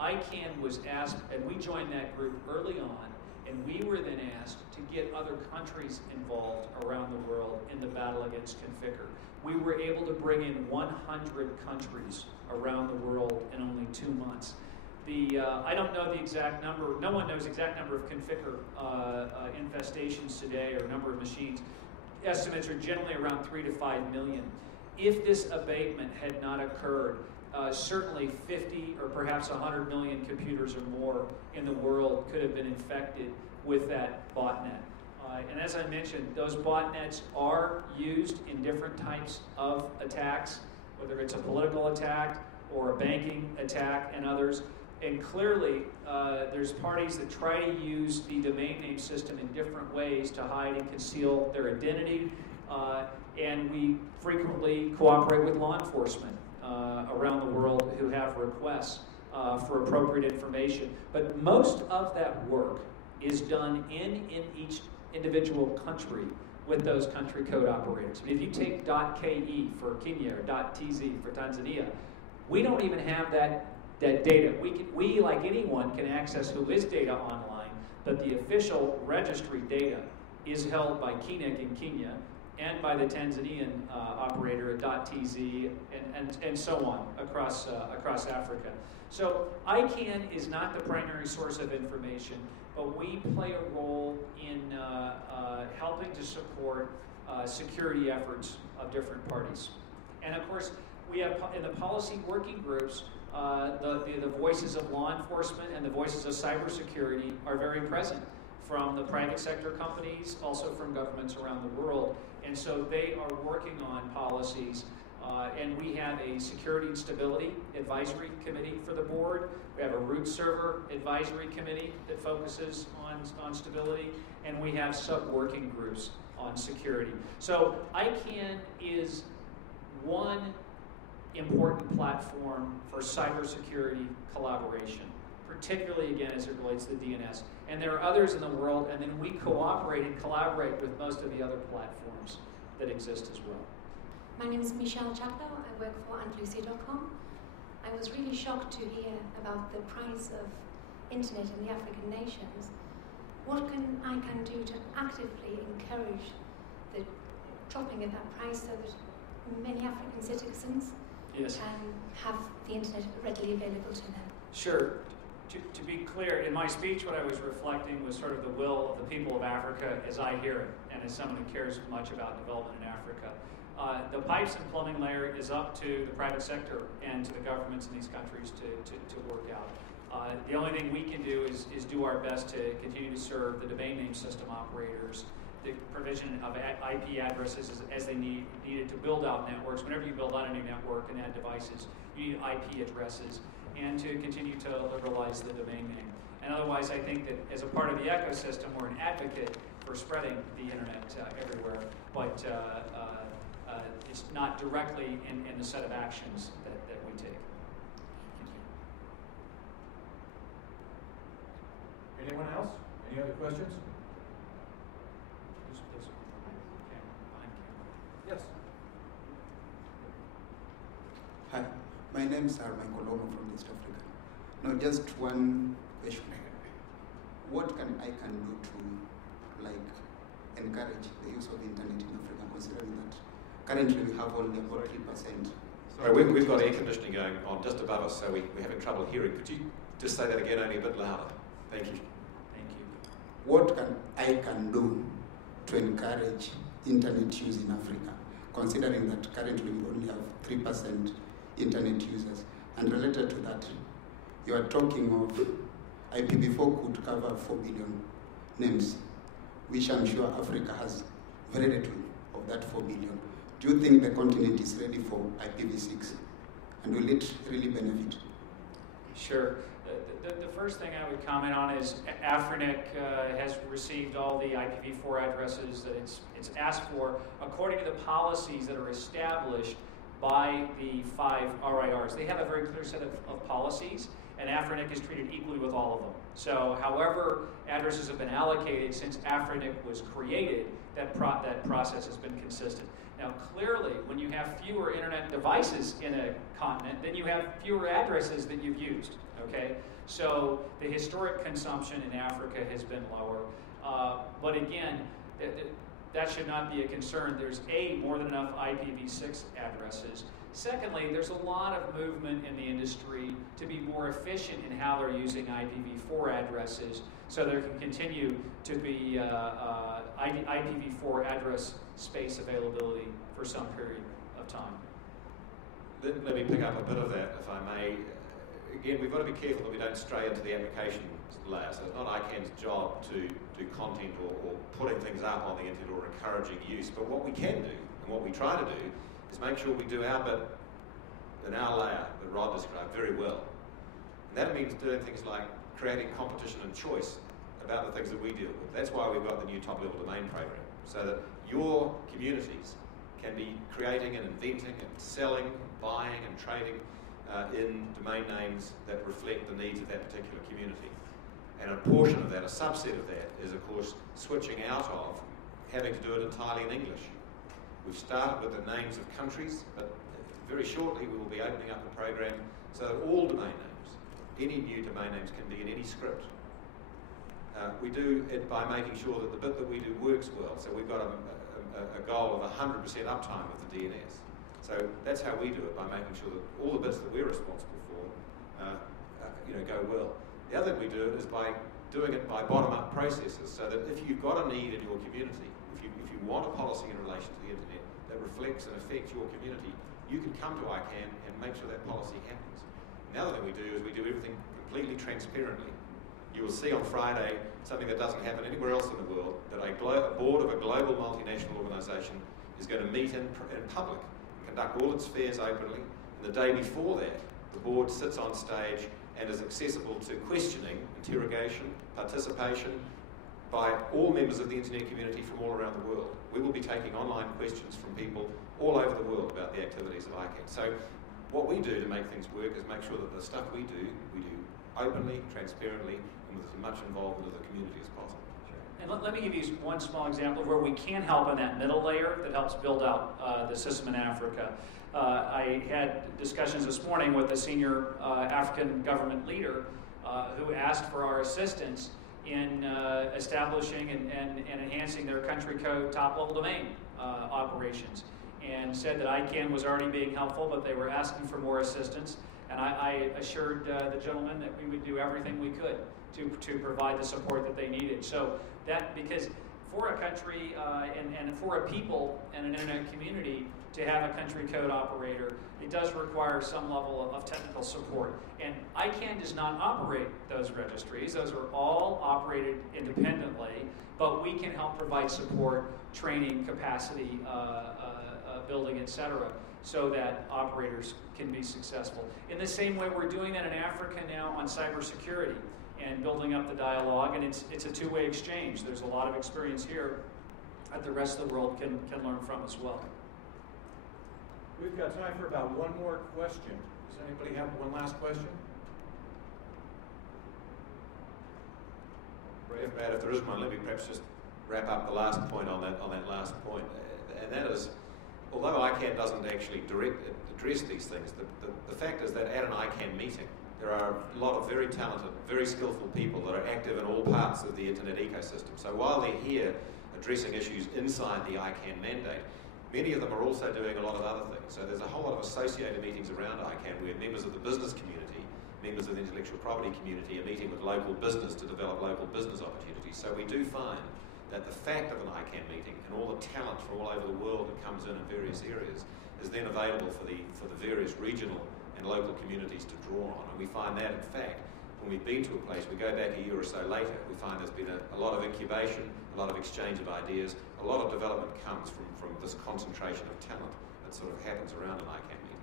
ICANN was asked, and we joined that group early on, and we were then asked to get other countries involved around the world in the battle against Conficker. We were able to bring in 100 countries around the world in only 2 months. I don't know the exact number, no one knows the exact number of Conficker infestations today or number of machines. Estimates are generally around 3 to 5 million. If this abatement had not occurred, certainly 50 or perhaps 100 million computers or more in the world could have been infected with that botnet. And as I mentioned, those botnets are used in different types of attacks, whether it's a political attack or a banking attack and others. And clearly, there's parties that try to use the domain name system in different ways to hide and conceal their identity. And we frequently cooperate with law enforcement around the world who have requests for appropriate information. But most of that work is done in each individual country with those country code operators. I mean, if you take .ke for Kenya or .tz for Tanzania, we don't even have that data. We, like anyone, can access who is data online, but the official registry data is held by KINEC in Kenya and by the Tanzanian operator at .tz and so on across Africa. So ICANN is not the primary source of information, but we play a role in helping to support security efforts of different parties. And of course, we have in the policy working groups, the voices of law enforcement and the voices of cybersecurity are very present, from the private sector companies, also from governments around the world. And so they are working on policies, and we have a security and stability advisory committee for the board. We have a root server advisory committee that focuses on stability, and we have sub-working groups on security. So ICANN is one important platform for cybersecurity collaboration, particularly, again, as it relates to the DNS. And there are others in the world, and then we cooperate and collaborate with most of the other platforms that exist as well. My name is Michelle Chaplow. I work for AuntLucy.com. I was really shocked to hear about the price of internet in the African nations. What can ICANN do to actively encourage the dropping of that price so that many African citizens can have the internet readily available to them? Sure. To be clear, in my speech, what I was reflecting was sort of the will of the people of Africa as I hear it, and as someone who cares much about development in Africa. The pipes and plumbing layer is up to the private sector and to the governments in these countries to work out. The only thing we can do is do our best to continue to serve the domain name system operators, the provision of IP addresses as they needed to build out networks. Whenever you build out a new network and add devices, you need IP addresses, and to continue to liberalize the domain name. And otherwise, I think that as a part of the ecosystem, we're an advocate for spreading the internet everywhere, but it's not directly in the set of actions that we take. Thank you. Anyone else? Any other questions? Yes. Hi, my name is Michael Lomo from East Africa. Now, just one question. What can ICANN do to, encourage the use of internet in Africa, considering that currently we have only about 3%? Sorry, we've got air conditioning going on just above us, so we're having trouble hearing. Could you just say that again, only a bit louder? Thank you. Thank you. What can ICANN do to encourage internet use in Africa, considering that currently we only have 3% internet users? And related to that, you are talking of IPv4 could cover 4 billion names, which I'm sure Africa has very little of that 4 billion. Do you think the continent is ready for IPv6? And will it really benefit? Sure. The first thing I would comment on is Afrinic has received all the IPv4 addresses that it's asked for according to the policies that are established by the 5 RIRs. They have a very clear set of policies, and Afrinic is treated equally with all of them. So however addresses have been allocated since Afrinic was created, that process has been consistent. Now clearly, when you have fewer internet devices in a continent, then you have fewer addresses that you've used, okay? So the historic consumption in Africa has been lower. But again, that should not be a concern. There's more than enough IPv6 addresses. Secondly, there's a lot of movement in the industry to be more efficient in how they're using IPv4 addresses, so there can continue to be IPv4 address space availability for some period of time. Let me pick up a bit of that, if I may. Again, we've got to be careful that we don't stray into the application layer. So it's not ICANN's job to do content or putting things up on the internet or encouraging use. But what we can do, and what we try to do, is make sure we do our bit in our layer that Rod described very well. And that means doing things like creating competition and choice about the things that we deal with. That's why we've got the new top-level domain program, so that your communities can be creating and inventing and selling, buying and trading in domain names that reflect the needs of that particular community. And a portion of that, a subset of that, is of course switching out of having to do it entirely in English. We've started with the names of countries, but very shortly we will be opening up a program so that all domain names, any new domain names, can be in any script. We do it by making sure that the bit that we do works well. So we've got a goal of 100% uptime of the DNS. So that's how we do it, by making sure that all the bits that we're responsible for go well. The other thing we do is by doing it by bottom-up processes, so that if you've got a need in your community, if you want a policy in relation to the internet that reflects and affects your community, you can come to ICANN and make sure that policy happens. And the other thing we do is we do everything completely transparently. You will see on Friday something that doesn't happen anywhere else in the world, that a board of a global multinational organisation is going to meet in public, conduct all its affairs openly, and the day before that, the board sits on stage and is accessible to questioning, interrogation, participation by all members of the internet community from all around the world. We will be taking online questions from people all over the world about the activities of ICANN. So what we do to make things work is make sure that the stuff we do openly, transparently, and with as much involvement of the community as possible. And let me give you one small example of where we can help on that middle layer that helps build out the system in Africa. I had discussions this morning with a senior African government leader who asked for our assistance in establishing and enhancing their country code top-level domain operations, and said that ICANN was already being helpful, but they were asking for more assistance. And I assured the gentleman that we would do everything we could to provide the support that they needed. So that, because for a country and for a people and an internet community to have a country code operator, it does require some level of technical support. And ICANN does not operate those registries. Those are all operated independently, but we can help provide support, training, capacity building, etc., so that operators can be successful. In the same way, we're doing that in Africa now on cybersecurity and building up the dialogue, and it's a two-way exchange. There's a lot of experience here that the rest of the world can learn from as well. We've got time for about one more question. Does anybody have one last question? Brad, if there is one, let me perhaps just wrap up the last point on that last point. And that is, although ICANN doesn't actually address these things, the fact is that at an ICANN meeting, there are a lot of very talented, very skillful people that are active in all parts of the internet ecosystem. So while they're here addressing issues inside the ICANN mandate, many of them are also doing a lot of other things. So there's a whole lot of associated meetings around ICANN where members of the business community, members of the intellectual property community are meeting with local business to develop local business opportunities. So we do find that the fact of an ICANN meeting and all the talent from all over the world that comes in various areas is then available for the various regional and local communities to draw on. And we find that, in fact, when we've been to a place, we go back a year or so later, we find there's been a lot of incubation, a lot of exchange of ideas, a lot of development comes from this concentration of talent that sort of happens around an ICANN meeting.